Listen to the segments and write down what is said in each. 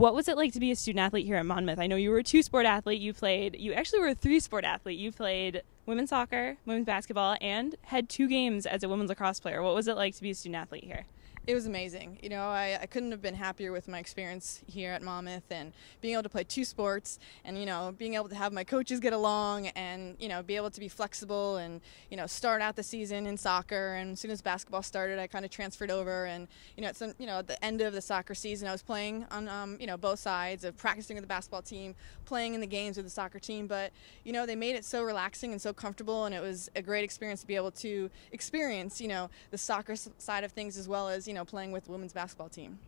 What was it like to be a student athlete here at Monmouth? I know you were a two-sport athlete. You actually were a three-sport athlete. You played women's soccer, women's basketball, and had 2 games as a women's lacrosse player. What was it like to be a student athlete here? It was amazing. You know, I couldn't have been happier with my experience here at Monmouth and being able to play 2 sports and, you know, being able to have my coaches get along and, you know, be able to be flexible and, you know, start out the season in soccer. And as soon as basketball started, I kind of transferred over. And, you know, at the end of the soccer season, I was playing on, you know, both sides of practicing with the basketball team, playing in the games with the soccer team. But, you know, they made it so relaxing and so comfortable. And it was a great experience to be able to experience, you know, the soccer side of things as well as, you know, playing with the women's basketball team.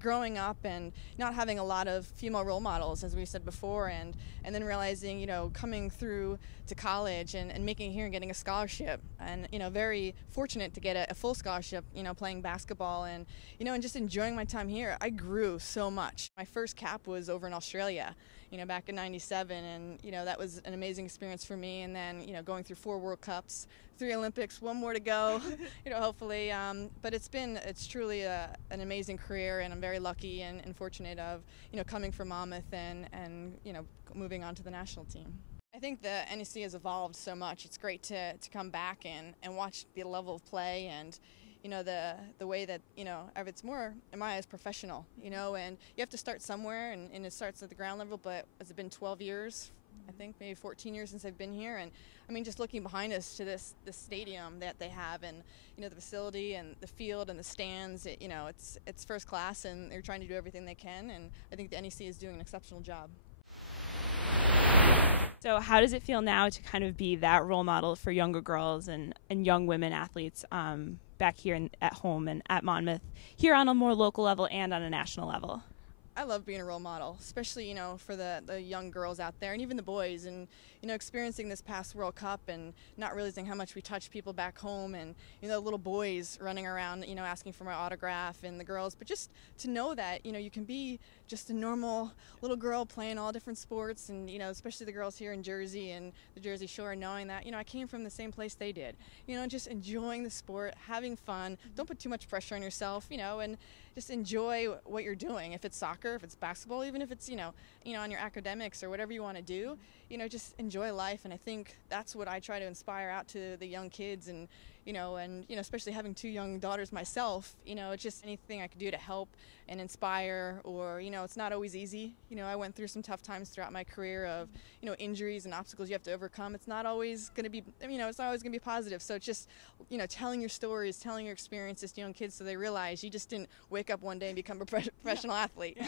Growing up and not having a lot of female role models, as we said before, and then realizing, you know, coming through to college and making it here and getting a scholarship, and, you know, very fortunate to get a full scholarship, you know, playing basketball and, you know, and just enjoying my time here. I grew so much. My first cap was over in Australia, you know, back in '97, and, you know, that was an amazing experience for me. And then, you know, going through 4 World Cups, 3 Olympics, 1 more to go, you know, hopefully. But it's truly an amazing career, and I'm very lucky and fortunate of, you know, coming from Monmouth and you know, moving on to the national team. I think the NEC has evolved so much. It's great to come back and watch the level of play and, you know, the way that, you know, it's more, in my eyes, professional, you know, and you have to start somewhere, and it starts at the ground level. But has it been 12 years? I think maybe 14 years since I've been here, and I mean, just looking behind us to this stadium that they have, and, you know, the facility and the field and the stands, you know, it's first class, and they're trying to do everything they can, and I think the NEC is doing an exceptional job. So how does it feel now to kind of be that role model for younger girls and young women athletes back here at home and at Monmouth, here on a more local level and on a national level? I love being a role model, especially, you know, for the young girls out there and even the boys, and, you know, experiencing this past World Cup and not realizing how much we touch people back home, and, you know, little boys running around, you know, asking for my autograph, and the girls, but just to know that, you know, you can be just a normal little girl playing all different sports, and, you know, especially the girls here in Jersey and the Jersey Shore, knowing that, you know, I came from the same place they did, you know, just enjoying the sport, having fun, don't put too much pressure on yourself, you know, and just enjoy what you're doing. If it's soccer, if it's basketball, even if it's, you know, on your academics or whatever you want to do, you know, just enjoy life. And I think that's what I try to inspire out to the young kids, and, you know, especially having 2 young daughters myself, you know, it's just anything I could do to help and inspire, or, you know, it's not always easy. You know, I went through some tough times throughout my career of, you know, injuries and obstacles you have to overcome. It's not always going to be, you know, it's not always going to be positive. So it's just, you know, telling your stories, telling your experiences to young kids so they realize you just didn't wake up one day and become a professional athlete.